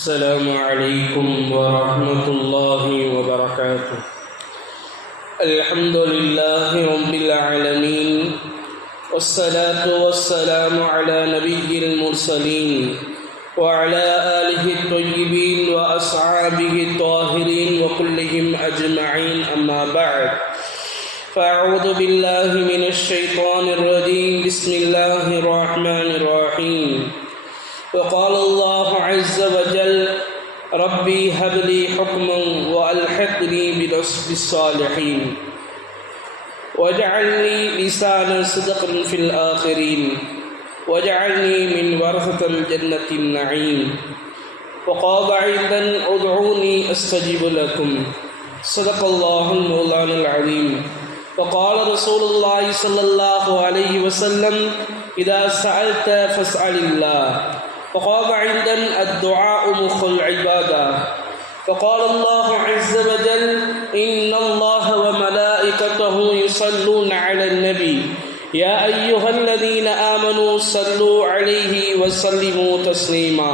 السلام عليكم ورحمة الله وبركاته. الحمد لله رب العالمين، والصلاة والسلام على نبي المرسلين وعلى آله الطيبين وأصحابه الطاهرين وكلهم أجمعين، أما بعد. فأعوذ بالله من الشيطان الرجيم. بسم الله الرحمن الرحيم. وقال الله عز وجل: ربي هب لي حكما وألحقني بالصالحين واجعلني لسانا صدق في الآخرين واجعلني من ورثة الجنة النعيم. وقال أيضا: ادعوني أستجب لكم. صدق الله المولانا العظيم. وقال رسول الله صلى الله عليه وسلم: إذا سألت فاسأل الله. وقال أيضا: الدعاء مخ العبادة. فقال الله عز وجل: إن الله وملائكته يصلون على النبي يا أيها الذين آمنوا صلوا عليه وسلموا تسليما.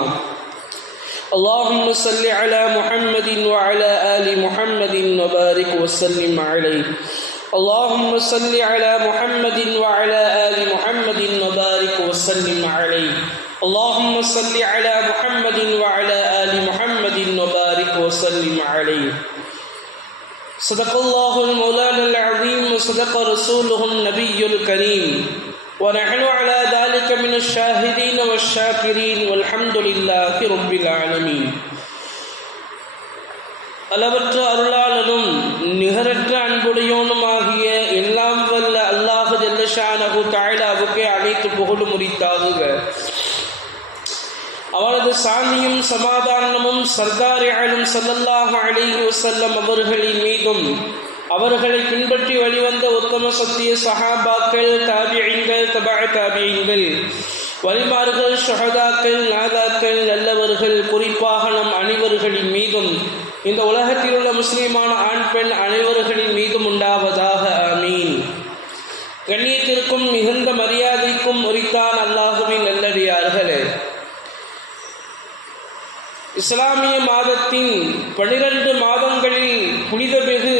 اللهم صل على محمد وعلى آل محمد وبارك وسلم عليه. اللهم صل على محمد وعلى آل محمد وبارك وسلم عليه. اللهم صل على محمد وعلى آل محمد وبارك وسلم عليه. صدق الله المولانا العظيم وصدق رسوله النبي الكريم، ونحن على ذلك من الشاهدين والشاكرين، والحمد لله رب العالمين. அளவற்ற அருளாளனும் நிகரற்ற அன்புடையோனுமாகிய எல்லாம் வல்ல அல்லாஹ் ஜல்ல ஷானஹு தஆலாவுக்கே அனைத்து புகழும் உரித்தாகுக. அவரது சாந்தியும் சமாதானமும் சர்தார் ஆலம் ஸல்லல்லாஹு அலைஹி வஸல்லம் அவர்களின் மீதும், அவர்களை பின்பற்றி வழிவந்த உத்தம சத்திய சஹாபாக்கள், தாபிஈன்கள், தபஅ தாபிஈன்கள், வலிமார்கள், ஷுஹதாக்கள், நாதாக்கள், நல்லவர்கள், குறிப்பாக நம் அனைவர்களின் மீதும், இந்த உலகத்தில் உள்ள முஸ்லிமான ஆண் பெண் அனைவர்களின் மீதும் உண்டாவதாக. ஆமீன். கண்ணியத்திற்கும் மிகுந்த மரியாதைக்கும் உரித்தான் அல்லாஹுவின் நல்லடியார்களே, இஸ்லாமிய மாதத்தின் 12 மாதங்களில் புனிதமிகு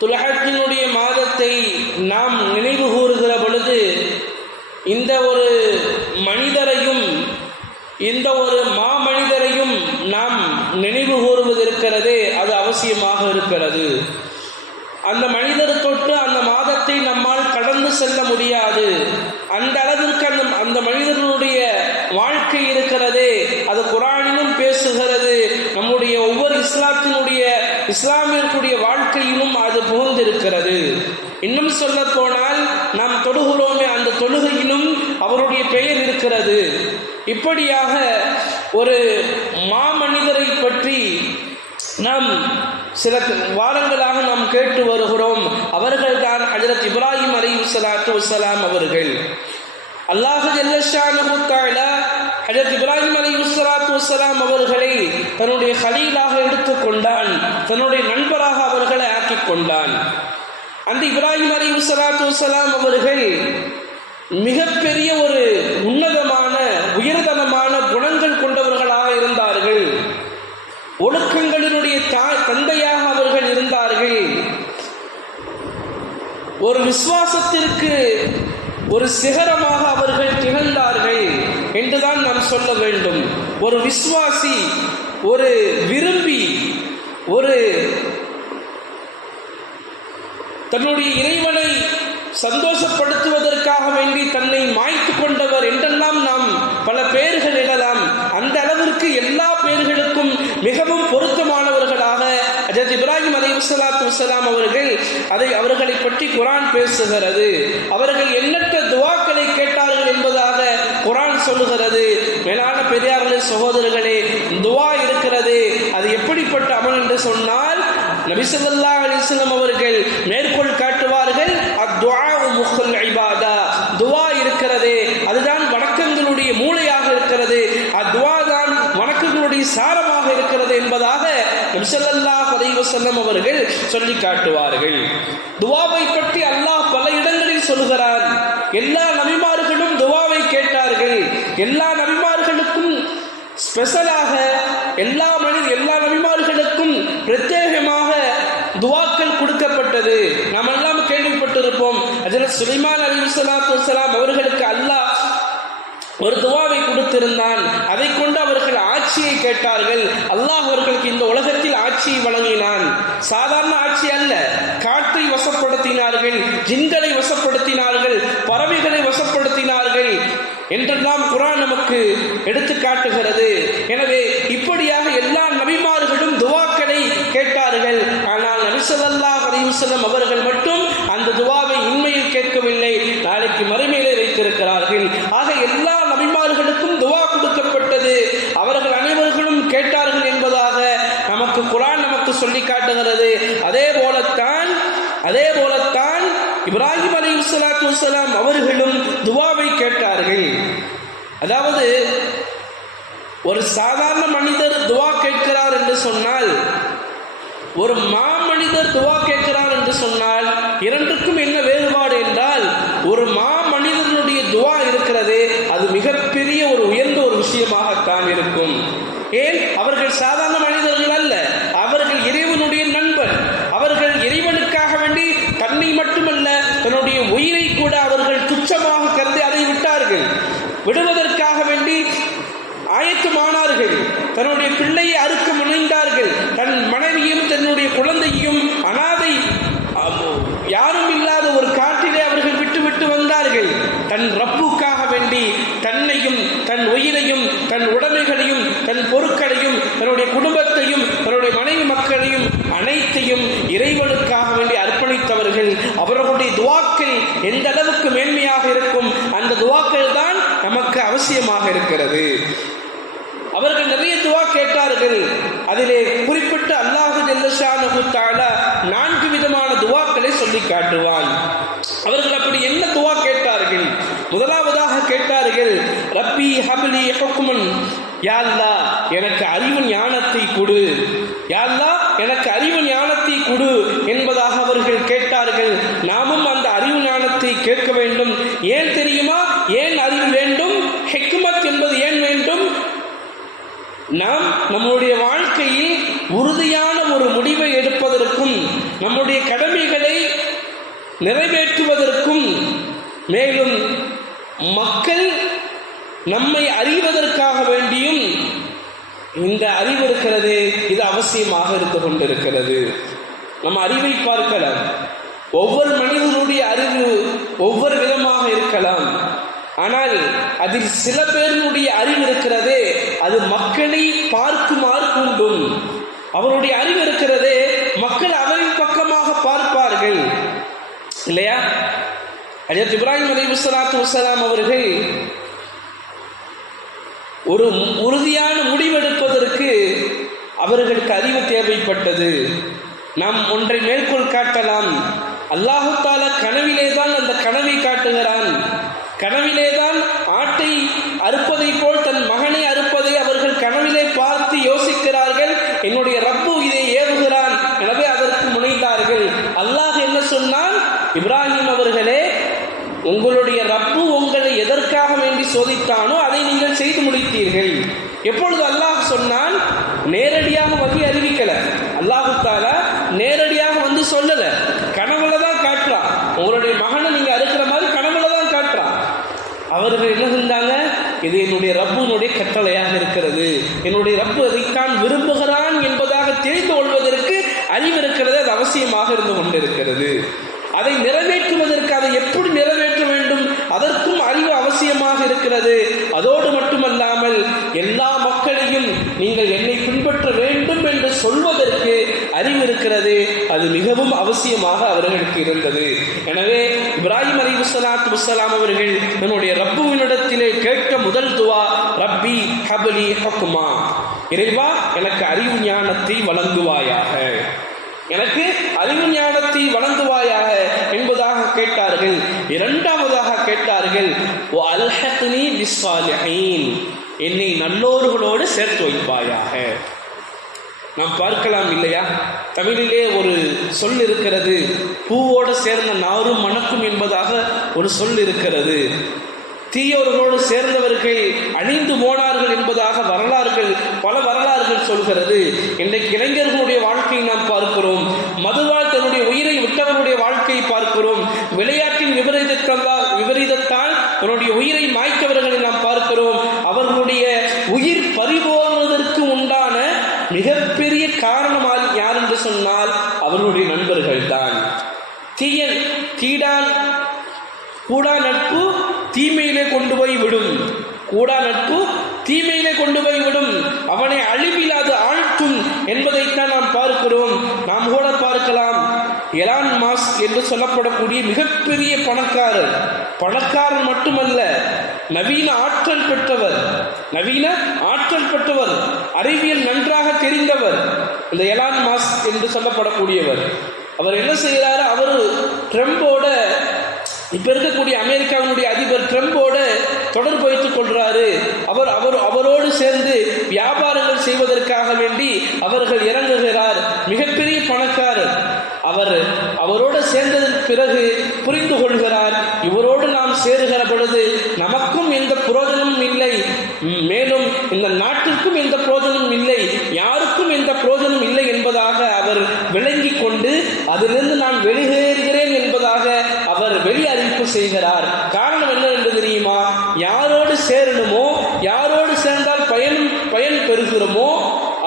துல்ஹஜ்ஜினுடைய மாதத்தை நாம் நினைவு கூறுகிற பொழுது, இந்த ஒரு மனிதரையும், இந்த ஒரு மாமனிதரையும் நாம் நினைவு கூறுவது இருக்கிறதே, அது அவசியமாக இருக்கிறது. அந்த மனிதர் தொட்டு அந்த மாதத்தை நம்மால் கடந்து செல்ல முடியாது. அந்த அளவிற்கு அந்த மனிதர்களுடைய வாழ்க்கை இருக்கிறதே, அது குர்ஆனிலும் பேசுகிறது. நம்முடைய ஒவ்வொரு இஸ்லாமியர்களுடைய வாழ்க்கையிலும் அது புகுந்திருக்கிறது. இன்னும் சொல்ல போனால், நாம் தொழுகிறோமே, அந்த தொழுகையிலும் அவருடைய பெயர் இருக்கிறது. இப்படியாக ஒரு மாமனிதரை பற்றி நாம் சில வாரங்களாக நாம் கேட்டு வருகிறோம். அவர்கள்தான் ஹஜ்ரத் இப்ராஹிம் அலைஹிஸ்ஸலாத்து வஸ்ஸலாம் அவர்கள். அல்லாஹ் ஜல்ல ஷானஹு தஆலா ஹஜ்ரத் இப்ராஹிம் அலைஹிஸ்ஸலாத்து வஸ்ஸலாம் அவர்களை தன்னுடைய கலீலாக எடுத்துக்கொண்டான், தன்னுடைய நண்பராக அவர்களை ஆக்கிக் கொண்டான். அந்த இப்ராஹிம் அலைஹிஸ்ஸலாத்து வஸ்ஸலாம் அவர்கள் மிகப்பெரிய ஒரு உன்னதமான உயர்தரமான குணங்கள் கொண்டவர்களாக இருந்தார்கள். ஒழுக்கங்களினுடைய தந்தையாக அவர்கள் இருந்தார்கள். ஒரு விசுவாசத்திற்கு ஒரு சிகரமாக அவர்கள் திகழ்ந்தார்கள் என்றுதான் நாம் சொல்ல வேண்டும். ஒரு விசுவாசி, ஒரு விரும்பி, ஒரு தன்னுடைய இறைவனை சந்தோஷப்படுத்துவதற்காக வேண்டி தன்னை மாய்த்து கொண்டவர் என்றெல்லாம் நாம் பல பெயர்கள் இடலாம். அந்த அளவிற்கு எல்லா பெயர்களுக்கும் மிகவும் பொருத்தமானவர்களாக ஹஜ்ரத் இப்ராஹிம் அலைஹிஸ்ஸலாத்து வஸ்ஸலாம் அவர்களை பற்றி குர்ஆன் பேசுகிறது. அவர்கள் எண்ணற்ற துஆக்களை கேட்டார்கள் என்பதாக குர்ஆன் சொல்லுகிறது. மேலான பெரியார்களே, சகோதரர்களே, துஆ இருக்கிறது. அது எப்படிப்பட்ட அமல் என்று சொன்னால், நபி ஸல்லல்லாஹு அலைஹி வஸல்லம் அவர்கள் மேற்கோள் காட்டுவார்கள், அத்துஆஉ முஹுல் இபாதா. துஆ இருக்கிறது, அதுதான் வணக்கங்களுடைய மூளையாக இருக்கிறது. அத்துஆ தான் வணக்கங்களுடைய சாரமாக இருக்கிறது என்பதாக நபி ஸல்லல்லாஹு அலைஹி வஸல்லம் அவர்கள் சொல்லி காட்டுவார்கள். துஆவை பற்றி அல்லாஹ் பல இடங்களில் சொல்கிறார். எல்லா நபிமார்களும் துஆவை கேட்டார்கள். எல்லா நபிமார்களுக்கும் ஸ்பெஷலாக எல்லா நபிமார்களுக்கும் பிரத்யேகமாக துவாக்கள் கொடுக்கப்பட்டது. நாம் எல்லாம் கேள்விப்பட்டிருப்போம். ஹஜ்ரத் சுலைமான் அலைஹிஸ்ஸலாத்து வஸ்ஸலாம் அவர்களுக்கு அல்லாஹ் ஒரு துவாவை கொடுத்திருந்தான். அதை கொண்டு அவர்கள் ஆட்சியை கேட்டார்கள். அல்லாஹ் அவர்களுக்கு இந்த உலகத்தில் ஆட்சியை வழங்கினான். சாதாரண ஆட்சி அல்ல. காற்றை வசப்படுத்தினார்கள், ஜின்களை வசப்படுத்தினார்கள், பறவைகளை வசப்படுத்தினார்கள் என்றெல்லாம் குர்ஆன் நமக்கு எடுத்து காட்டுகிறது. எனவே இப்படியாக எல்லா நபிமார்களும் துவாக்களை கேட்டார்கள். ஆனால் நபி ஸல்லல்லாஹு அலைஹி வஸல்லம் அவர்கள் மட்டும் அந்த துவாவை உண்மையில் கேட்கவில்லை, நாளைக்கு மறுமையிலே வைத்திருக்கிறார்கள். ஆக எல்லா நபிமார்களுக்கும் துவா கொடுக்கப்பட்டது, அவர்கள் அனைவர்களும் கேட்டார்கள் என்பதாக நமக்கு குர்ஆன் நமக்கு சொல்லி காட்டுகிறது. அதே போலத்தான் இப்ராஹிம் அலைஹிஸ்ஸலாத்து வஸ்ஸலாம் அவர்களும் துவாவை கேட்டார்கள். அதாவது ஒரு சாதாரண மனிதர் துவா கேட்கிறார் என்று சொன்னால், ஒரு மாமனிதர் துவா கேட்கிறார் என்று சொன்னால் இரண்டுக்கும் என்ன வேறுபாடு என்றால், ஒரு மாமனிதனுடைய துவா இருக்கிறது அது மிகப்பெரிய ஒரு உயர்ந்த ஒரு விஷயமாகத்தான் இருக்கும். ஏன்? அவர்கள் சாதாரண மனிதர்கள் அல்ல, அவர்கள் இறைவனுடைய நண்பர். அவர்கள் இறைவனுக்காக வேண்டி தன்னை மட்டுமல்ல தன்னுடைய உயிரை கூட அவர்கள் துச்சமாக கருதி அதை விடுவதற்காக வேண்டி ஆயத்தமானார்கள். தன்னுடைய பிள்ளையை அறுக்க முனைந்தார்கள். தன் மனைவியும் தன்னுடைய குழந்தையும் அனாதை யாரும் இல்லாத ஒரு காட்டிலே அவர்கள் விட்டு வந்தார்கள். தன் ரப்புக்காக வேண்டி தன்னையும் தன் உயிரையும் தன் உடைமைகளையும் தன் பொருட்களையும் தன்னுடைய குடும்பத்தையும் தன்னுடைய மனைவி மக்களையும் அனைத்தையும் இறைவனுக்காக வேண்டி அர்ப்பணித்தவர்கள். அவர்களுடைய துவாக்கள் எந்த அளவுக்கு மேன்மையாக இருக்கும், அந்த துவாக்கள் தான் நமக்கு அவசியமாக இருக்கிறது. அவர்கள் நிறைய துவா கேட்டார்கள். அதிலே குறிப்பிட்ட அல்லாஹ் ஜல்ல ஷானஹு தஆலா 4 விதமான துவாக்களை சொல்லி காட்டுவான். அவர்கள் அப்படி என்ன துவா கேட்டார்கள்? முதலாவதாக கேட்டார்கள், ரப்பி ஹப்லி ஹுக்மன், யா அல்லாஹ் எனக்கு அறிவு ஞானத்தை கொடு, யா அல்லாஹ் எனக்கு அறிவு ஞானத்தை கொடு என்பதாக அவர்கள் கேட்டார்கள். நாமும் அந்த அறிவு ஞானத்தை கேட்க வேண்டும். ஏன் தெரியுமா? ஏன் அறிவு வேண்டும்? ஹிக்மத் என்பது ஏன் வேண்டும்? நாம் நம்முடைய வாழ்க்கையில் உறுதியான ஒரு முடிவை எடுப்பதற்கும் நம்முடைய கடமைகளை நிறைவேற்றுவதற்கும் மேலும் மக்கள் நம்மை அறிவதற்காக வேண்டியும் இந்த அறிவு இருக்கிறது, இது அவசியமாக இருந்து கொண்டிருக்கிறது. நம்ம அறிவை பார்க்கலாம். ஒவ்வொரு மனிதனுடைய அறிவு ஒவ்வொரு விதமாக இருக்கலாம். ஆனால் அதில் சில பேருடைய அறிவு இருக்கிறதே அது மக்களை பார்க்குமாறு கூண்டும். அவருடைய அறிவு இருக்கிறதே மக்கள் அவரின் பக்கமாக பார்ப்பார்கள், இல்லையா? ஹஜ்ரத் இப்ராஹிம் அலைஹிஸ்ஸலாத்து வஸ்ஸலாம் அவர்கள் ஒரு உறுதியான முடிவெடுப்பதற்கு அவர்களுக்கு அறிவு தேவைப்பட்டது. நாம் ஒன்றை மேற்கோள் காட்டலாம். அல்லாஹு தஆலா கனவிலே தான் அந்த கனவை காட்டுகிறான். கனவிலே தான் ஆட்டை அறுப்பதை போல் தன் மகனை அறுப்பதை அவர்கள் கனவிலே பார்த்து யோசிக்கிறார்கள். என்னுடைய ரப்பு இதை ஏவுகிறான், எனவே அதற்கு முனைந்தார்கள். அல்லாஹ் என்ன சொன்னான்? இப்ராஹிம் அவர்களே, உங்களுடைய ரப்பு உங்களை எதற்காக வேண்டி சோதித்தானோ அதை நீங்கள் செய்து முடித்தீர்கள். எப்பொழுது அல்லாஹ் சொன்னான்? நேரடியாக வகி அறிவிக்கல. அல்லாஹு தஆலா நேரடியாக வந்து சொல்லல, கனவுல தான் காட்டுறான். உங்களுடைய மகனை நீங்க அறுக்கிற மாதிரி கனவுல தான் காட்டுறான். அவர்கள் என்ன செஞ்சாங்க? இது என்னுடைய ரப்புனுடைய கட்டளையாக இருக்கிறது, என்னுடைய ரப்பு அதைத்தான் விரும்புகிறான் என்பதாக தெரிந்து கொள்வதற்கு அறிவு இருக்கிறது, அது அவசியமாக இருந்து கொண்டிருக்கிறது. அதை நிறைவேற்றுவதற்கு அதை எப்படி நிறைவேற்ற வேண்டும் அதற்கும் அறிவு அவசியமாக இருக்கிறது. அதோடு மட்டுமல்லாமல் எல்லா மக்களையும் நீங்கள் என்னை பின்பற்ற வேண்டும் என்று சொல்வதற்கு அறிவு இருக்கிறது, அது மிகவும் அவசியமாக அவர்களுக்கு இருந்தது. எனவே இப்ராஹிம் அலைஹிஸ்ஸலாத்து வஸ்ஸலாம் அவர்கள் நம்முடைய ரப்புவினிடத்திலே கேட்ட முதல் துவா, ரப்பி ஹப்லி ஹுக்மா, இறைவா எனக்கு அறிவு ஞானத்தை வழங்குவாயாக, எனக்கு அறிவு ஞானத்தை வழங்குவாயாக என்பதாக கேட்டார்கள். இரண்டாவதாக கேட்டார்கள், ஓ அல்ஹக்னி பிஸ்ஸாலிஹீன், என்னை நல்லோர்களோடு சேர்த்து வைப்பாயாக. நாம் பார்க்கலாம் இல்லையா, தமிழிலே ஒரு சொல் இருக்கிறது, பூவோடு சேர்ந்த நாரும் மணக்கும் என்பதாக ஒரு சொல் இருக்கிறது. தீயோர்களோடு சேர்ந்தவர்கள் அழிந்து போனார்கள் என்பதாக பல வரலாறுகள் சொல்கிறது. இன்றைக்கு இளைஞர்களுடைய வாழ்க்கையை நாம் பார்க்கிறோம். மதுவால் தன்னுடைய உயிரை விட்டவருடைய வாழ்க்கையை பார்க்கிறோம். விளையாட்டின் விபரீதத்தால் தன்னுடைய உயிரை மாய்க்கவர்களை நாம் பார்க்கிறோம். அவர்களுடைய உயிர் பறிபோவதற்கு உண்டான மிகப்பெரிய காரணமாக யார் என்று சொன்னால் அவர்களுடைய நண்பர்கள் தான். கூடா நட்பு தீமையிலே கொண்டு போய் விடும். கூடா நட்பு தீமையிலே கொண்டு போய் விடும், அவனை அழிவில்லாது ஆழ்த்தும் என்பதைத்தான் நாம் பார்க்கிறோம். நாம் கூட பார்க்கலாம், எலான் மாஸ்க் என்று சொல்லப்படக்கூடிய மிகப்பெரிய பணக்காரர் மட்டுமல்ல, நவீன ஆற்றல் பெற்றவர், அறிவியல் நன்றாக தெரிந்தவர் இந்த எலான் மாஸ்க் என்று சொல்லப்படக்கூடியவர். அவர் என்ன செய்கிறார்? அவர் ட்ரம்போட, இப்ப இருக்கக்கூடிய அமெரிக்காவினுடைய அதிபர் ட்ரம்போட தொடர்பு வைத்துக் கொள்றாரு. அவரோடு சேர்ந்து வியாபாரங்கள் செய்வதற்காக வேண்டி அவர்கள் இறங்குகிறார். மிகப்பெரிய பணக்காரர். அவரோடு சேர்ந்ததற்கு பிறகு புரிந்து கொள்கிறார், இவரோடு நாம் சேருகிற பொழுது நமக்கும் எந்த பிரயோஜனமும் இல்லை, மேலும் இந்த நாட்டிற்கும் எந்த பிரயோஜனமும் இல்லை, யாருக்கும் எந்த பிரயோஜனம் இல்லை என்பதாக அவர் விளங்கி கொண்டு அதிலிருந்து நான் வெளியேறுகிறேன் என்பதாக அவர் வெளி அறிவிப்பு செய்கிறார். காரணம் என்ன என்று தெரியுமா? யாரோடு சேரணுமோ, யாரோடு சேர்ந்தால் பயன் பெறுகிறோமோ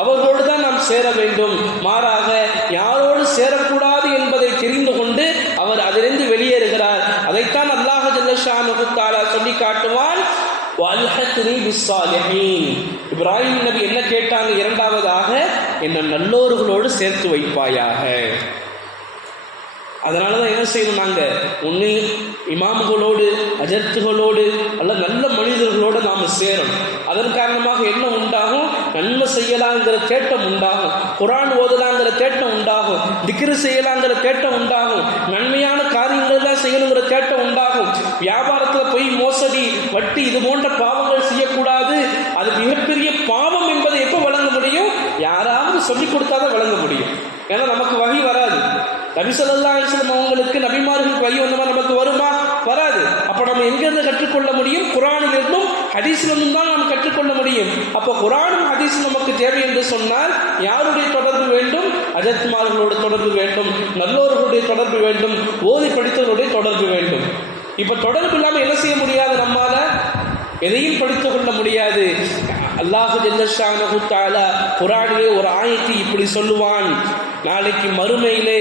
அவர்களோடு தான் நாம் சேர வேண்டும். மாறாக யாரோடு சேரக்கூடாது என்பதை தெரிந்து கொண்டு அவர் அதிலிருந்து வெளியேறுகிறார். அதைத்தான் அல்லாஹ் ஜல்ல ஷானஹு தஆலா சொல்லி காட்டுவான், வல்ஹக்னி பிஸ்ஸாலிஹீன். இப்ராஹிம் நபி என்ன கேட்டாங்க? இரண்டாவதாக, என்னை நல்லோர்களோடு சேர்த்து வைப்பாயாக. அதனாலதான் என்ன செய்யணும்? நாங்க ஒன்று இமாம்களோடு, அஜர்த்துகளோடு அல்ல நல்ல மனிதர்களோடு நாம் சேரும். அதன் காரணமாக என்ன உண்டாகும்? நன்மை செய்யலாங்கிற தேட்டம் உண்டாகும், குர்ஆன் ஓதலாங்கிற தேட்டம் உண்டாகும், திக்ரு செய்யலாங்கிற தேட்டம் உண்டாகும், நன்மையான காரியங்கள் தான் செய்யணுங்கிற தேட்டம் உண்டாகும். வியாபாரத்தில் போய் மோசடி, வட்டி இது போன்ற பாவங்கள் செய்யக்கூடாது, அது மிகப்பெரிய பாவம் என்பதை எப்போ வழங்க முடியும்? யாராவது சொல்லிக் கொடுத்தாதான் வழங்க முடியும். ஏன்னா நமக்கு வகி வராது. நபி ஸல்லல்லாஹு அலைஹி வஸல்லம் அவங்களுக்கு, நபிமார்களுக்கு வகி வந்தமா நமக்கு வருமா? வராது. அப்ப நம்ம எங்கிருந்து கற்றுக்கொள்ள முடியும்? குர்ஆனிலிருந்தும் ஹதீஸிலிருந்தும் தான் நாம் கற்றுக்கொள்ள முடியும். அப்போ குர்ஆனும் ஹதீஸும் நமக்கு தேவை என்று சொன்னால் யாருடைய தொடர்பு வேண்டும்? அஜத்மார்களோட தொடர்பு வேண்டும், நல்லோர்களுடைய தொடர்பு வேண்டும், ஓதி படித்தவர்களுடைய தொடர்பு வேண்டும். இப்ப தொடர்பு இல்லாமல் என்ன செய்ய முடியாது? நம்மால எதையும் படித்துக் கொள்ள முடியாது. அல்லாஹ் ஜல்ல ஷானஹு தஆலா குர்ஆனிலே ஒரு ஆயத்தை இப்படி சொல்லுவான், நாளைக்கு மறுமையிலே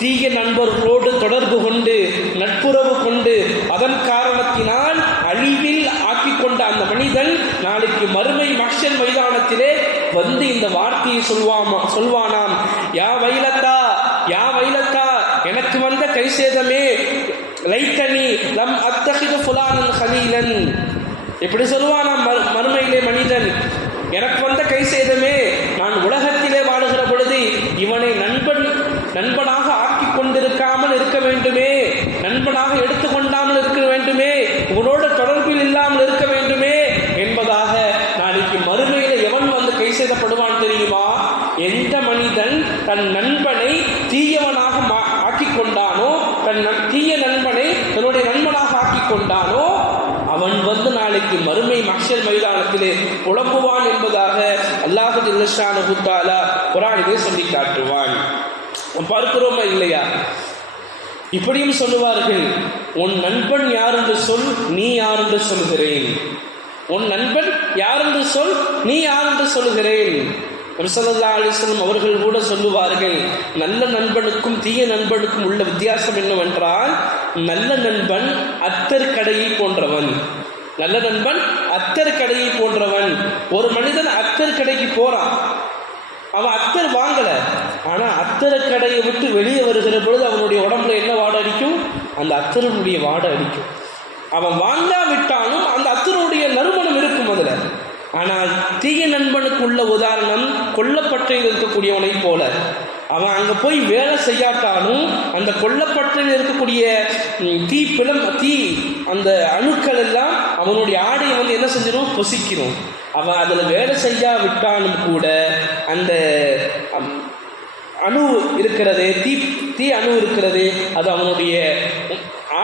தீய நண்பர்களோடு தொடர்பு கொண்டு நட்புறவு கொண்டு அதன் காரணத்தினால் அழிவில் ஆக்கிக் கொண்ட அந்த மனிதன் நாளைக்கு மறுமை மஹ்ஷர் மைதானத்திலே வந்து இந்த வார்த்தையை சொல்வானாம், யா வைலத்தா, எனக்கு வந்த கைசேதமே, லைத்தனி லம் அத்தஹிது ஃபுலானன் கலீலன். இப்படி சொல்லுவானாம் மறுமையிலே மனிதன், எனக்கு வந்த கைசேதமே, நான் உலகத்திலே வாழுகிற பொழுது இவனை நண்பனாக ஆக்கி கொண்டிருக்காமல் இருக்க வேண்டுமே, நண்பனாக எடுத்துக்கொண்டாமல் இருக்க வேண்டுமே, இவனோட தொடர்பில் இல்லாமல் இருக்க வேண்டுமே என்பதாக நாளைக்கு மறுமையில எவன் வந்து கைசேதப்படுவான் தெரியுமா? எந்த மனிதன் தன் நண்பனை தீயவனாக ஆக்கி கொண்டானோ, தீய நண்பனை தன்னுடைய நண்பனாக ஆக்கி கொண்டானோ அவன் வந்து நாளைக்கு மறுமை மஹ்ஷர் மைதானத்திலே புலம்புவான் என்பதாக அல்லாஹ் ஜல்ல ஷானஹு தஆலா குர்ஆனிலே சொல்லி காட்டுவான். பார்க்கிறோமா இல்லையா? இப்படியும் சொல்லுவார்கள், உன் நண்பன் யார் என்று சொல், நீ யார் என்று சொல்கிறேன். உன் நண்பன் யார் என்று சொல், நீ யார் என்று சொல்கிறேன். நபி ஸல்லல்லாஹு அலைஹி வஸல்லம் அவர்கள் கூட சொல்லுவார்கள், நல்ல நண்பனுக்கும் தீய நண்பனுக்கும் உள்ள வித்தியாசம் என்னவென்றால், நல்ல நண்பன் அத்தர் கடையை போன்றவன். நல்ல நண்பன் அத்தர் கடையை போன்றவன். ஒரு மனிதன் அத்தர் கடைக்கு போறான், அவன் அத்தர் வாங்கல, ஆனா அத்தர் கடையை விட்டு வெளியே வருகிற பொழுது அவனுடைய உடம்புல என்ன வாடை அடிக்கும்? அந்த அத்தருடைய வாடை அடிக்கும். அவன் வாங்காவிட்டாலும் அந்த அத்தருடைய நறுமணம் இருக்கும் அதுல. ஆனால் தீய நண்பனுக்கு உள்ள உதாரணம் கொல்லப்பட்டையில் இருக்கக்கூடியவனை போல. அவன் அங்கே போய் வேலை செய்யாட்டாலும் அந்த கொல்லப்பட்டையில் இருக்கக்கூடிய தீ அந்த அணுக்கள் எல்லாம் அவனுடைய ஆடையை வந்து என்ன செஞ்சிடும்? பொசிக்கணும். அவன் அதில் வேலை செய்யாவிட்டாலும் கூட அந்த அணு இருக்கிறது, தீ அணு இருக்கிறது, அது அவனுடைய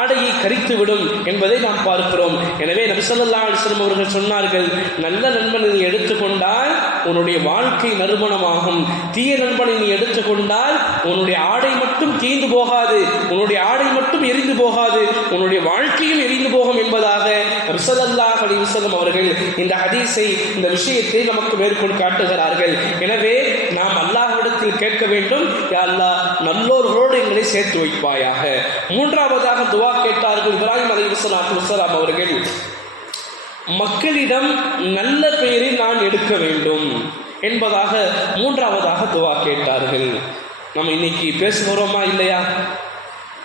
ஆடையை கரித்துவிடும் என்பதை நாம் பார்க்கிறோம். எனவே நபி ஸல்லல்லாஹு அலைஹி வஸல்லம் அவர்கள் சொன்னார்கள், நல்ல நண்பனை நீ எடுத்துக்கொண்டால் உன்னுடைய வாழ்க்கை நறுமணமாகும், தீய நண்பனை நீ எடுத்துக்கொண்டால் உன்னுடைய ஆடை மட்டும் தீந்து போகாது, உன்னுடைய ஆடை மட்டும் எரிந்து போகாது, உன்னுடைய வாழ்க்கையும் எரிந்து போகும் என்பதாக நபி ஸல்லல்லாஹு அலைஹி வஸல்லம் அவர்கள் இந்த ஹதீஸை, இந்த விஷயத்தை நமக்கு மேற்கொண்டு காட்டுகிறார்கள். எனவே நாம் அல்லாஹ்விடத்தில் கேட்க வேண்டும், யா அல்லாஹ் நல்லோர்களோடு எங்களை சேர்த்து வைப்பாயாக. மூன்றாவதாக துஆ கேட்டார்கள் இப்ராஹிம் அலைஹிஸ்ஸலாத்து வஸ்ஸலாம் அவர்கள், மக்களிடம் நல்ல பெயரை நான் எடுக்க வேண்டும் என்பதாக மூன்றாவதாக துஆ கேட்டார்கள். நம்ம இன்னைக்கு பேசுகிறோமா இல்லையா?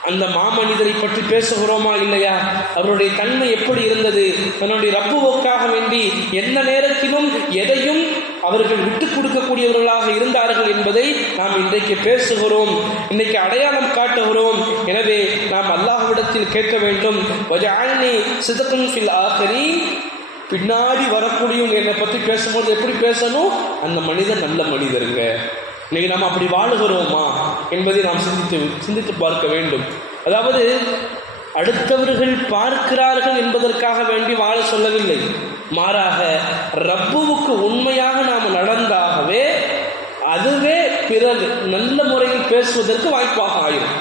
அந்த மாமனிதரை பற்றி பேசுகிறோமா இல்லையா? அவருடைய தன்மை எப்படி இருந்தது? தன்னுடைய ரப்புவுக்காக வேண்டி எந்த நேரத்திலும் எதையும் அவர்கள் விட்டுக் கொடுக்கக்கூடியவர்களாக இருந்தார்கள் என்பதை நாம் இன்றைக்கு பேசுகிறோம், இன்றைக்கு அடையாளம் காட்டுகிறோம். எனவே நாம் அல்லாஹ்விடத்தில் கேட்க வேண்டும், வஜஅல்னி சிதகன் ஃபில் ஆகிரீன், பின்னாடி வரக்கூடியவங்க என்னை பற்றி பேசும்போது எப்படி பேசணும்? அந்த மனிதன் நல்ல மனிதருங்க. இன்னைக்கு நாம் அப்படி வாழுகிறோமா என்பதை நாம் சிந்தித்து பார்க்க வேண்டும். அதாவது அடுத்தவர்கள் பார்க்கிறார்கள் என்பதற்காக வேண்டி வாழ சொல்லவில்லை, மாறாக ரப்புவுக்கு உண்மையாக நாம் நடந்தாகவே அதுவே பிறகு நல்ல முறையில் பேசுவதற்கு வாய்ப்பாக ஆயிரும்.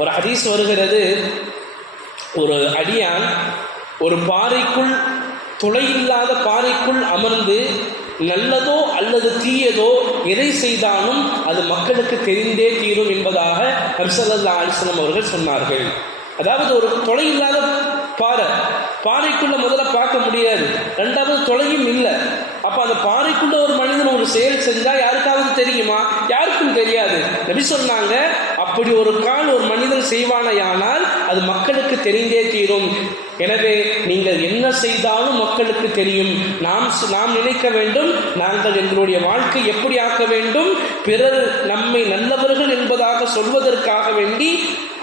ஒரு ஹதீஸ் வருகிறது, ஒரு அடியான் ஒரு பாறைக்குள், துளையில்லாத பாறைக்குள் அமர்ந்து நல்லதோ அல்லது தீயதோ எதை செய்தாலும் அது மக்களுக்கு தெரிந்தே தீரும் என்பதாக நபி ஸல்லல்லாஹு அலைஹி வஸல்லம் அவர்கள் சொன்னார்கள். அதாவது ஒரு தொலை இல்லாத பாறைக்குள்ள முதல்ல பார்க்க முடியாது, ரெண்டாவது தொலையும் இல்லை. அப்ப அந்த பாறைக்குள்ள ஒரு மனிதன் ஒரு செயல் செஞ்சா யாருக்காவது தெரியுமா? யாருக்கும் தெரியாது. நபி சொன்னாங்க, அப்படி ஒரு கால் ஒரு மனிதன் செய்வானையானால் அது மக்களுக்கு தெரிந்தே தீரும். எனவே நீங்கள் என்ன செய்தாலும் மக்களுக்கு தெரியும். நாம் நினைக்க வேண்டும், நாங்கள் எங்களுடைய வாழ்க்கை எப்படி ஆக்க வேண்டும், பிறர் நம்மை நல்லவர்கள் என்பதாக சொல்வதற்காக வேண்டி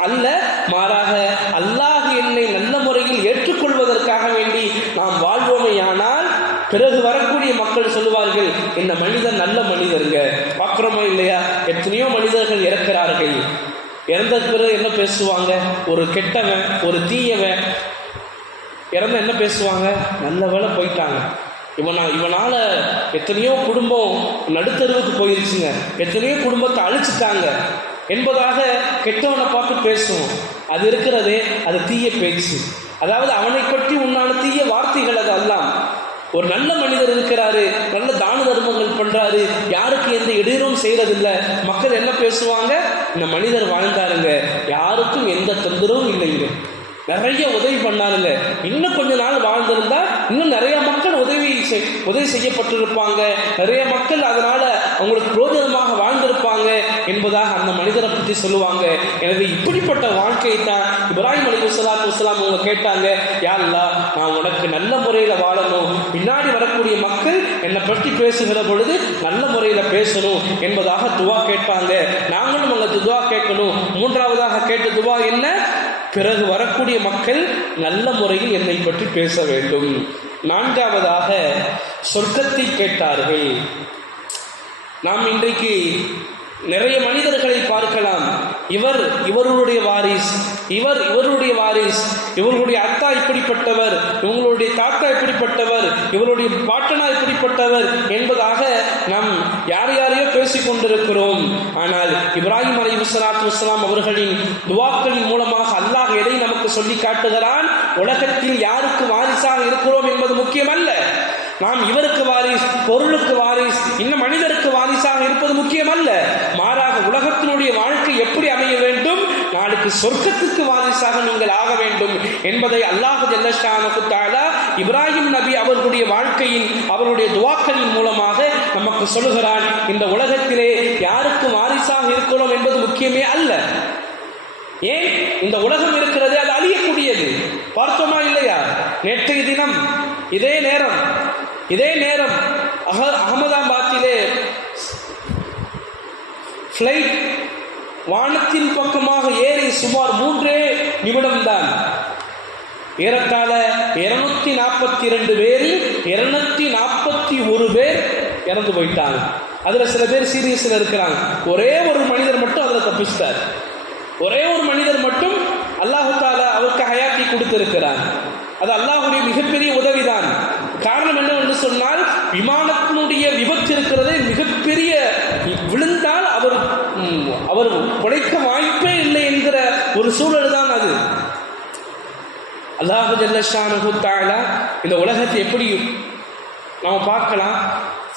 அல்ல, மாறாக அல்லாஹ் என்னை நல்ல முறையில் ஏற்றுக்கொள்வதற்காக வேண்டி நாம் வாழ்வோமையானால் பிறகு வரக்கூடிய மக்கள் சொல்லுவார்கள், இந்த மனிதன் நல்ல மனிதருங்க. பார்க்கிறோமா இல்லையா? எத்தனையோ மனிதர்கள் இறக்கிறார்கள், இறந்த பிறகு என்ன பேசுவாங்க? ஒரு கெட்டவன், ஒரு தீயவன் இறந்த என்ன பேசுவாங்க? நல்ல வேலை போயிட்டாங்க, இவனால எத்தனையோ குடும்பம் நடுத்தருவுக்கு போயிருச்சுங்க, எத்தனையோ குடும்பத்தை அழிச்சிட்டாங்க என்பதாக கெட்டவனை பார்த்து பேசுவோம். அது இருக்கிறதே அது தீய பேச்சு. அதாவது அவனை பற்றி உண்டான தீய வார்த்தைகள் அது எல்லாம். ஒரு நல்ல மனிதர் இருக்கிறாரு, நல்ல தான தர்மங்கள் பண்றாரு, யாருக்கு எந்த இடையூறும் செய்யறதில்லை, மக்கள் என்ன பேசுவாங்க? இந்த மனிதர் வாழ்ந்தாருங்க, யாருக்கும் எந்த தொந்தரவும் இல்லைங்க, நிறைய உதவி பண்ணாருங்க, இன்னும் கொஞ்ச நாள் வாழ்ந்திருந்தா இன்னும் நிறைய மக்கள் உதவி செய்யப்பட்டிருப்பாங்க, நிறைய மக்கள் அதனால அவங்களுக்கு பிரோஜனமாக வாழ்ந்திருப்பாங்க என்பதாக அந்த மனிதரை பற்றி சொல்லுவாங்க. எனவே இப்படிப்பட்ட வாழ்க்கையை தான் இப்ராஹிம் அலைஹிஸ்ஸலாத்து வஸ்ஸலாம் அவங்க கேட்டாங்க, யா அல்லாஹ் நான் உனக்கு நல்ல முறையில் வாழணும், பின்னாடி வரக்கூடிய மக்கள் என்னை பற்றி பேசுகிற பொழுது நல்ல முறையில் பேசணும் என்பதாக துவா கேட்பாங்க. நாங்களும் அந்த துவா கேட்கணும். மூன்றாவதாக கேட்ட துவா என்ன? பிறகு வரக்கூடிய மக்கள் நல்ல முறையில் என்னை பற்றி பேச வேண்டும். நான்காவதாக சொர்க்கத்தை கேட்டார்கள். நாம் இன்றைக்கு நிறைய மனிதர்களை பார்க்கலாம், இவருடைய வாரிஸ், இவருடைய வாரிஸ், இவர்களுடைய அத்தா இப்படிப்பட்டவர், இவங்களுடைய தாத்தா இப்படிப்பட்டவர், இவருடைய பாட்டனா இப்படிப்பட்டவர் என்பதாக நாம் யாரையோ பேசிக் கொண்டிருக்கிறோம். ஆனால் இப்ராஹிம் அலைஹிஸ்ஸலாத்து வஸ்ஸலாம் அவர்களின் துஆக்களின் மூலமாக அல்லாஹ் எதை நமக்கு சொல்லி காட்டுகிறான்? உலகத்தில் யாருக்கு வாரிசாக இருக்கிறோம் என்பது முக்கியமல்ல. நாம் இவருக்கு வாரிஸ், பொருளுக்கு வாரிஸ், இன்னும் மனிதருக்கு வாரிசாக இருப்பது முக்கியமல்ல. மாறாக உலகத்தினுடைய வாழ்க்கை எப்படி அமைய வேண்டும்? நாளைக்கு சொர்க்கத்துக்கு வாரிசாக நீங்கள் ஆக வேண்டும் என்பதை அல்லாஹ் ஜல்ல ஷானஹு தஆலா இப்ராஹிம் நபி அவர்களுடைய வாழ்க்கையின், அவருடைய துஆக்களின் மூலமாக நமக்கு சொல்லுகிறான். இந்த உலகத்திலே யாருக்கு வாரிசாக இருக்கிறோம் என்பது முக்கியமே அல்ல. ஏன்? இந்த உலகம் இருக்கிறது, அது அழியக்கூடியது. பார்த்தோமா இல்லையா? நேற்றைய தினம் இதே நேரம் அகமதாபாத்திலே ஃப்ளைட் வானத்தின் பக்கமாக ஏறி சுமார் 3 நிமிடம் தான் ஏறத்தாழ 242 பேரில் 241 பேர் இறந்து போயிட்டாங்க. அதுல சில பேர் சீரியஸ்ல இருக்கிறாங்க. ஒரே ஒரு மனிதர் மட்டும் அதுல தப்பிச்சிட்டார். ஒரே ஒரு மனிதர் மட்டும் அல்லாஹு தஆலா அவருக்கு ஹயாத்தை கொடுத்திருக்கிறார். அது அல்லாஹ்வுடைய மிகப்பெரிய உதவிதான். காரணம் என்னவென்று சொன்னால், விமானத்தினுடைய விபத்து இருக்கிறது மிகப்பெரிய, விழுந்தால் அவர் உழைக்க வாய்ப்பே இல்லை என்கிற ஒரு சூழல் தான் அது. அல்லாஹ் ஜல்ல ஷானஹு தஆலா இந்த உலகத்தை எப்படி நாம் பார்க்கலாம்.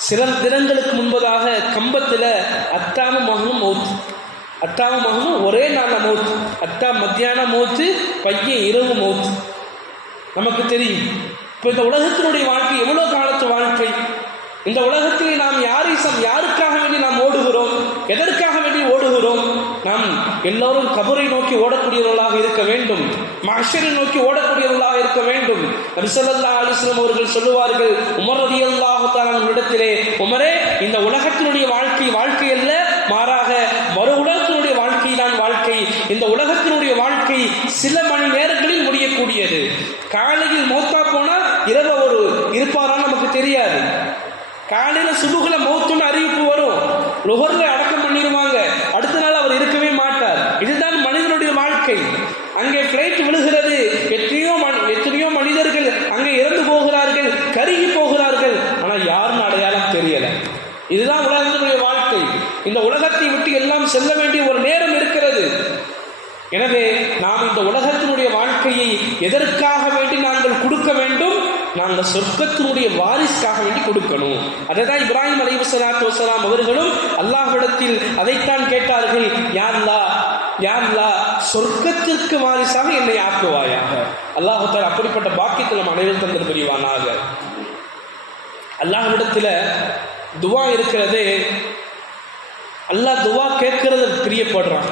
சில தினங்களுக்கு முன்பதாக கம்பத்தில் அத்தாவும் மகனும் மௌத்து, அத்தாவும் மகனும் ஒரே நாளில் மௌத்து. அத்தா மத்தியானம் மௌத்து, பையன் இரவு மௌத்து. நமக்கு தெரியும். இப்போ இந்த உலகத்தினுடைய வாழ்க்கை எவ்வளோ காலத்து வாழ்க்கை. இந்த உலகத்தில் நாம் யாருக்காக வேண்டி நாம் ஓடுகிறோம், எதற்காக வேண்டி ஓடுகிறோம்? நாம் எல்லோரும் கபரை நோக்கி ஓடக்கூடியவர்களாக இருக்க வேண்டும், மஹ்ஷரை நோக்கி ஓடக்கூடியவர்களாக இருக்க வேண்டும். நபி ஸல்லல்லாஹு அலைஹி வஸல்லம் அவர்கள் சொல்லுவார்கள், உமர் ரலியல்லாஹு தஆலா இடத்திலே, உமரே, இந்த உலகத்தினுடைய வாழ்க்கை அல்ல, மாறாக மறு உலகத்தினுடைய வாழ்க்கை தான் வாழ்க்கை. இந்த உலகத்தினுடைய வாழ்க்கை சில மணி நேரங்களில் முடியக்கூடியது. காலையில் மௌத்தா போனால் இரவு ஒரு இருப்பாரான்னு நமக்கு தெரியாது. காலையில் சுபுகுல மௌத்துன்னு அறிவிப்பு வரும், லுஹர்ல அடக்கம் பண்ணிடுவாங்க, அடுத்த நாள் அவர் இருக்கவே மாட்டார். இதுதான் மனிதனுடைய வாழ்க்கை. அங்கே பிளைட் விழுகிறது, எத்தனையோ மனிதர்கள் அங்கே இறந்து போகிறார்கள், கருகி போகிறார்கள், ஆனால் யாருன்னு அடையாளம் தெரியல. இதுதான் உலகத்தினுடைய வாழ்க்கை. இந்த உலகத்தை விட்டு எல்லாம் செல்ல வேண்டிய ஒரு நேரம் இருக்கிறது. எனவே நாம் இந்த உலகத்தினுடைய வாழ்க்கையை எதற்காக வேண்டி நாங்கள் கொடுக்க வேண்டும்? நாங்கள் சொர்க்கத்தினுடைய வாரிசுக்காக வேண்டி கொடுக்கணும். அதைதான் இப்ராஹிம் அலைஹிஸ்ஸலாத்து வஸ்ஸலாம் அவர்களும் அல்லாஹ்விடத்தில் அதைத்தான் கேட்டார்கள், யா அல்லாஹ், சொர்க்கத்திற்கு வாரிசாக என்னை ஆக்குவாயாக. அல்லாஹ் தஆலா அப்படிப்பட்ட பாக்கியத்தை நம் அனைவரும் தந்தர் புரிவானாக. அல்லாஹ்விடத்தில் துவா இருக்கிறது. அல்லாஹ் துவா கேட்கறது பிரியப்படுறான்.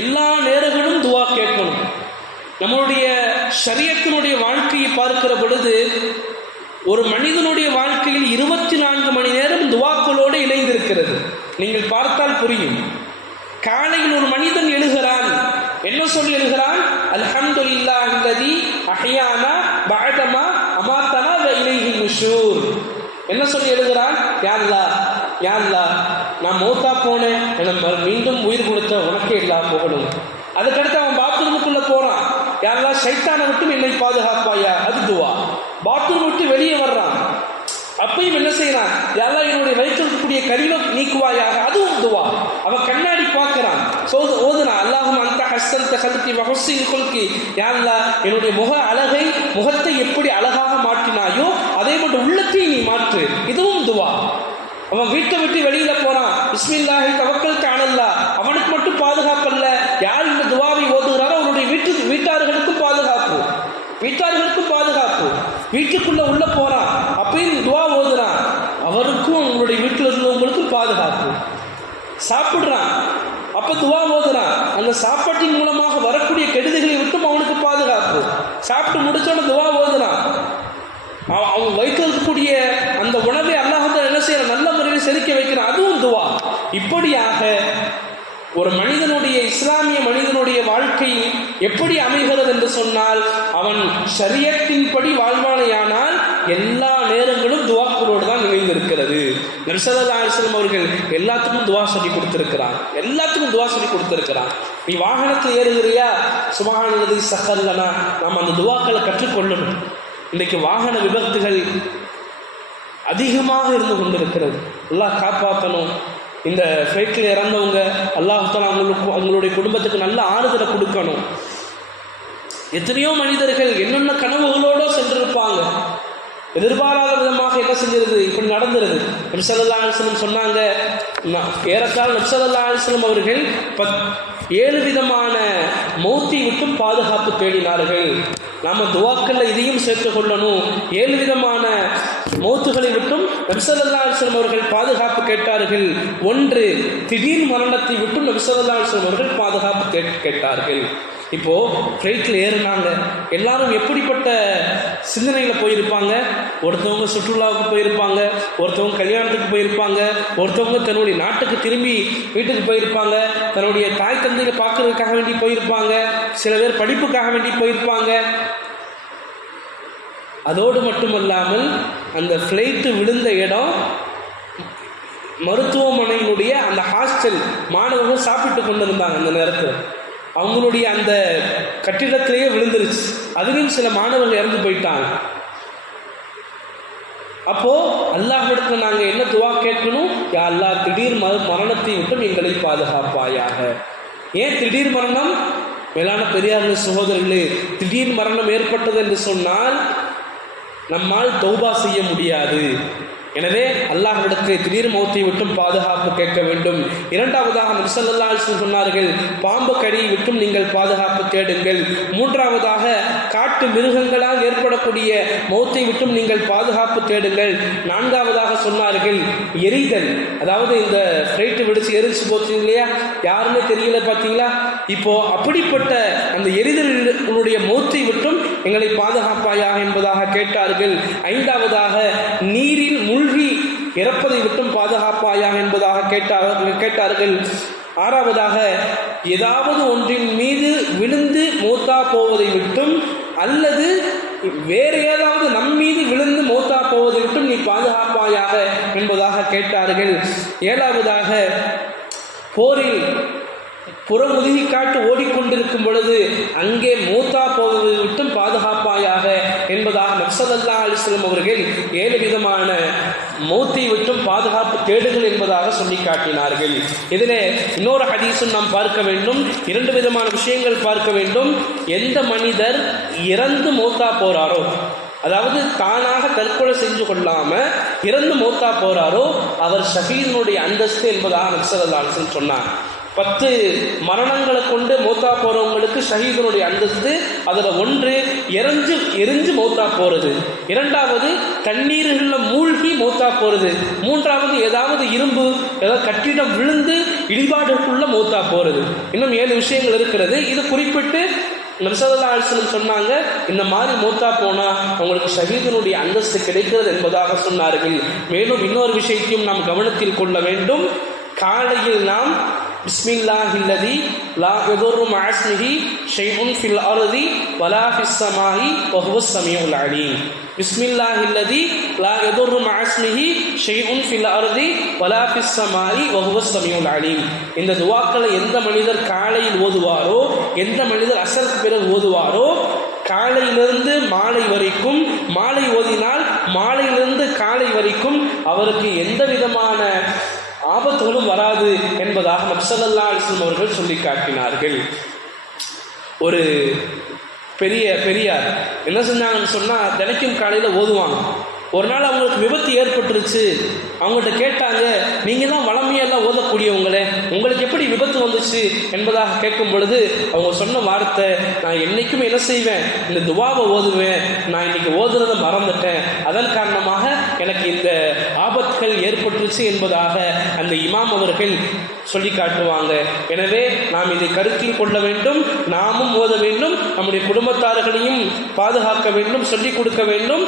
எல்லா நேரங்களும் துவா கேட்கணும். நம்மளுடைய ஷரியத்தினுடைய வாழ்க்கையை பார்க்கிற பொழுது ஒரு மனிதனுடைய வாழ்க்கையில் 24 மணி நேரம் துவாக்களோடு இணைந்திருக்கிறது. நீங்கள் பார்த்தால் புரியும். காலையில் ஒரு மனிதன் எழுகிறான், என்ன சொல்லி எழுகிறான்? அல்ஹம்துலில்லாஹி அல்லதி அஹ்யானா பஅதமா அமாத்தனா வ இலைஹி நுஷூர். என்ன சொல்லி எழுகிறான்? யா அல்லாஹ், நான் மௌத்தா போனேன், மீண்டும் உயிர் கொடுத்த உனக்கே எல்லா புகழும். அதுக்கடுத்து அவன் பாத்ரூமுக்குள்ள போறான், யா அல்லாஹ், ஷைத்தானை விட்டு என்னை பாதுகாப்பாயா. அது துவா. பாத்ரூம் விட்டு வெளியே வர்றான், அப்பையும் என்ன செய்யறான்? யா அல்லாஹ், என்னுடைய வயிற்றிற்குரிய கரிவை நீக்குவாயாக. அதுவும் துவா. அவன் கண்ணாடி பார்க்கிறான், ஓதுனான், அல்லாஹும்ம அன்த ஹஸ்ஸன்த ஹல்கி வ ஹுஸ்ஸில் குல்கி. யா அல்லாஹ், என்னுடைய முகத்தை எப்படி அழகாக மாற்றினாயோ அதே போன்று உள்ளத்தை நீ மாற்று. இதுவும் துவா. அவன் வீட்டை விட்டு வெளியில போறான், பிஸ்மில்லாஹி தவக்கல்து அலல்லாஹ். அவனுக்கு மட்டும் பாதுகாப்பு அல்ல, யார் இந்த துவாவை ஓதுகிறாரோ அவனுடைய வீட்டார்களுக்கும் பாதுகாப்பு. வீட்டுக்குள்ள உள்ள போறான், அப்பயும் துவா ஓதுறான், அவருக்கும் அவங்களுடைய வீட்டில் இருந்தவங்களுக்கும் பாதுகாப்பு. சாப்பிடுறான், அப்ப துவா ஓதுறான், அந்த சாப்பாட்டின் மூலமாக வரக்கூடிய கெடுதிகளை விட்டும் அவனுக்கு பாதுகாப்பு. சாப்பிட்டு முடிச்சோட துவா ஓதுறான், அவன் வயிற்று இருக்கக்கூடிய அந்த உணவை அல்லாஹ் என்ன செய்யறான்? நல்ல முறையில் செரிக்க வைக்கிறான். அதுவும் துவா. இப்படியாக ஒரு மனிதனுடைய, இஸ்லாமிய மனிதனுடைய வாழ்க்கை எப்படி அமைகிறது என்று சொன்னால், அவன் ஷரியத்தின்படி வாழ்வானையானால் எல்லா நேரங்களும் துவாக்களோடு தான் இணைந்திருக்கிறது. நபி ஸல்லல்லாஹு அலைஹி வஸல்லம் அவர்கள் எல்லாத்துக்கும் துவா சொல்லி கொடுத்திருக்கிறான். நீ வாகனத்தில் ஏறுகிறியா, சுப்ஹானல்லதி ஸஹர்லனா, நாம் அந்த துவாக்களை கற்றுக்கொள்ளணும். இன்றைக்கு வாகன விபத்துகள் அதிகமாக இருந்து கொண்டிருக்கிறது. அல்லாஹ் காப்பாற்றணும். இந்த ஃப்ளைட்டில் இறந்தவங்க அல்லாஹ் தஆலா அவங்களுடைய குடும்பத்துக்கு நல்ல ஆறுதலை கொடுக்கணும். எத்தனையோ மனிதர்கள் என்னென்ன கனவுகளோடு சென்றிருப்பாங்க, எதிர்பாராத விதமாக என்ன செஞ்சிருது, இப்படி நடந்துருது. நபி ஸல்லல்லாஹு அலைஹி வஸல்லம் சொன்னாங்க, ஏறத்தாழ நபி ஸல்லல்லாஹு அலைஹி வஸல்லம் அவர்கள் 7 விதமான மௌத்தை விட்டும் பாதுகாப்பு தேடினார்கள். நாம துவாக்கல்ல இதையும் சேர்த்து கொள்ளணும். 7 விதமான மௌத்துகளை விட்டும் நபி ஸல்லல்லாஹு அலைஹி வஸல்லம் அவர்கள் பாதுகாப்பு கேட்டார்கள். 1, திடீர் மரணத்தை விட்டும் நபி ஸல்லல்லாஹு அலைஹி வஸல்லம் அவர்கள் பாதுகாப்பு கேட்டார்கள். இப்போ ஃப்ளைட்டில் ஏறினாங்க, எல்லாரும் எப்படிப்பட்ட சிந்தனையில் போயிருப்பாங்க? ஒருத்தவங்க சுற்றுலாவுக்கு போயிருப்பாங்க, ஒருத்தவங்க கல்யாணத்துக்கு போயிருப்பாங்க, ஒருத்தவங்க தன்னுடைய நாட்டுக்கு திரும்பி வீட்டுக்கு போயிருப்பாங்க, தன்னுடைய தாய் தந்தையை பார்க்கறதுக்காக வேண்டி போயிருப்பாங்க, சில பேர் படிப்புக்காக வேண்டி போயிருப்பாங்க. அதோடு மட்டுமல்லாமல் அந்த ஃப்ளைட்டு விழுந்த இடம் மருத்துவமனையினுடைய அந்த ஹாஸ்டல், மாணவர்கள் சாப்பிட்டு கொண்டிருந்தாங்க. அந்த நேரத்தில் அவங்களுடைய அந்த கட்டிடத்திலேயே விழுந்துருச்சு. அதுலேயும் சில மாணவர்கள் இறந்து போயிட்டாங்க. அப்போ அல்லாஹ்விடத்துல நாங்க என்ன துவா கேட்கணும்? யா அல்லாஹ், திடீர் மரணத்தை விட்டும் எங்களை பாதுகாப்பாயாக. ஏன் திடீர் மரணம்? மேலான பெரியார்களே, சகோதரர்களே, திடீர் மரணம் ஏற்பட்டது என்று சொன்னால் நம்மால் தௌபா செய்ய முடியாது. எனவே அல்லாஹ்விடத்தில் திடீர் மௌத்தை விட்டும் பாதுகாப்பு கேட்க வேண்டும். இரண்டாவதாக நபி ஸல்லல்லாஹு அலைஹி வஸல்லம் சொன்னார்கள், பாம்பு கடியை விட்டும் நீங்கள் பாதுகாப்பு தேடுங்கள். மூன்றாவதாக காட்டு மிருகங்களால் ஏற்படக்கூடிய மௌத்தை விட்டும் நீங்கள் பாதுகாப்பு தேடுங்கள். நான்காவதாக சொன்னார்கள் எரிதல், அதாவது இந்த ஃப்ளைட்டு வெடிச்சு எரிச்சு போச்சு இல்லையா, யாருமே தெரியல பார்த்தீங்களா, இப்போ அப்படிப்பட்ட அந்த எரிதலுடைய மௌத்தை விட்டும் எங்களை பாதுகாப்பாயாக என்பதாக கேட்டார்கள். ஐந்தாவதாக நீரில் மூழ்கி இறப்பதை விட்டும் பாதுகாப்பாயாக என்பதாக கேட்டார்கள். ஆறாவதாக ஏதாவது ஒன்றின் மீது விழுந்து மூத்தா போவதை விட்டும் அல்லது வேறு ஏதாவது நம் மீது விழுந்து மூத்தா போவதை விட்டும் நீ பாதுகாப்பாயாக என்பதாக கேட்டார்கள். ஏழாவதாக போரில் புறமுதுகி காட்டு ஓடிக்கொண்டிருக்கும் பொழுது அங்கே மூத்தா போவதை விட்டும் பாதுகாப்பாயாக என்பதாக நபி ஸல்லல்லாஹு அலைஹி வஸல்லம் அவர்கள் 7 விதமான மௌத்தை விட்டும் பாதுகாப்பு தேடுகள் என்பதாக சொல்லி காட்டினார்கள். இதிலே இன்னொரு ஹதீஸும் நாம் பார்க்க வேண்டும். 2 விதமான விஷயங்கள் பார்க்க வேண்டும். எந்த மனிதர் இறந்து மூத்தா போறாரோ, அதாவது தானாக தற்கொலை செஞ்சு கொள்ளாம இறந்து மூத்தா போறாரோ அவர் ஷஹீதுடைய அந்தஸ்து என்பதாக நபி ஸல்லல்லாஹு அலைஹி வஸல்லம் சொன்னார். 10 மரணங்களை கொண்டு மௌத்தா போறவங்களுக்கு ஷஹீதனுடைய அந்தஸ்து. அதுல ஒன்று எரிஞ்சு மௌத்தா போறது, இரண்டாவது தண்ணீர்களில் மூழ்கி மௌத்தா போறது, மூன்றாவது ஏதாவது இரும்பு ஏதாவது கட்டிடம் விழுந்து இடிபாடுக்குள்ள மௌத்தா போறது. இன்னும் 7 விஷயங்கள் இருக்கிறது. இது குறிப்பிட்டு நபி ஸல்லல்லாஹு அலைஹி வஸல்லம் சொன்னாங்க, இந்த மாதிரி மூத்தா போனா அவங்களுக்கு ஷஹீதனுடைய அந்தஸ்து கிடைக்கிறது என்பதாக சொன்னார்கள். மேலும் இன்னொரு விஷயத்தையும் நாம் கவனத்தில் கொள்ள வேண்டும். காலையில் நாம் பிஸ்மில்லாஹில்லதி லா யதுர்ரு மஅஸ்மிஹி ஷைஉன் ஃபில் அர்தி வலா ஃபிஸ் ஸமாஇ வஹுவஸ் ஸமீஉல் அலீம். பிஸ்மில்லாஹில்லதி லா யதுர்ரு மஅஸ்மிஹி ஷைஉன் ஃபில் அர்தி வலா ஃபிஸ் ஸமாஇ வஹுவஸ் ஸமீஉல் அலீம். இந்த துஆக்களை எந்த மனிதர் காலையில் ஓதுவாரோ, எந்த மனிதர் அஸ்ருக்கு பிறகு ஓதுவாரோ, காலையிலிருந்து மாலை வரைக்கும், மாலை ஓதினால் மாலையிலிருந்து காலை வரைக்கும் அவருக்கு எந்த விதமான ஆபத்துகளும் வராது என்பதாக நபி ஸல்லல்லாஹு அலைஹி வஸல்லம் அவர்கள் சொல்லி காட்டினார்கள். ஒரு பெரியார் என்ன செஞ்சாங்கன்னு சொன்னா, தினைக்கும் காலையில ஓதுவாங்க. ஒரு நாள் அவங்களுக்கு விபத்து ஏற்பட்டுருச்சு. அவங்கள்ட்ட கேட்டாங்க, நீங்க தான் வளமையெல்லாம் ஓதக்கூடியவங்களே, உங்களுக்கு எப்படி விபத்து வந்துச்சு என்பதாக கேட்கும் பொழுது அவங்க சொன்ன வார்த்தை, நான் என்னைக்கும் என்ன செய்வேன், இந்த துவாவை ஓதுவேன், நான் இன்னைக்கு ஓதுறதை மறந்துட்டேன், அதன் காரணமாக எனக்கு இந்த ஆபத்துகள் ஏற்பட்டுருச்சு என்பதாக அந்த இமாம் அவர்கள் சொல்லி காட்டுவாங்க. எனவே நாம் இதை கருத்தில் கொள்ள வேண்டும், நாமும் ஓத வேண்டும், நம்முடைய குடும்பத்தார்களையும் பாதுகாக்க வேண்டும், சொல்லிக் கொடுக்க வேண்டும்.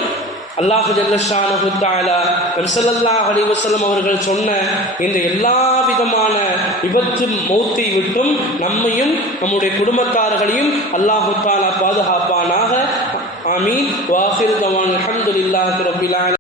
அல்லாஹு ஜல்ல ஷானஹு தஆலா நபி ஸல்லல்லாஹு அலைஹி வஸல்லம் அவர்கள் சொன்ன இந்த எல்லா விதமான விபத்து மௌத்தை விட்டும் நம்மையும் நம்முடைய குடும்பத்தார்களையும் அல்லாஹு தஆலா பாதுகாப்பானாக. ஆமீன். வாஹிரு தவான் அல்ஹம்துலில்லாஹி ரப்பில் ஆலமீன்.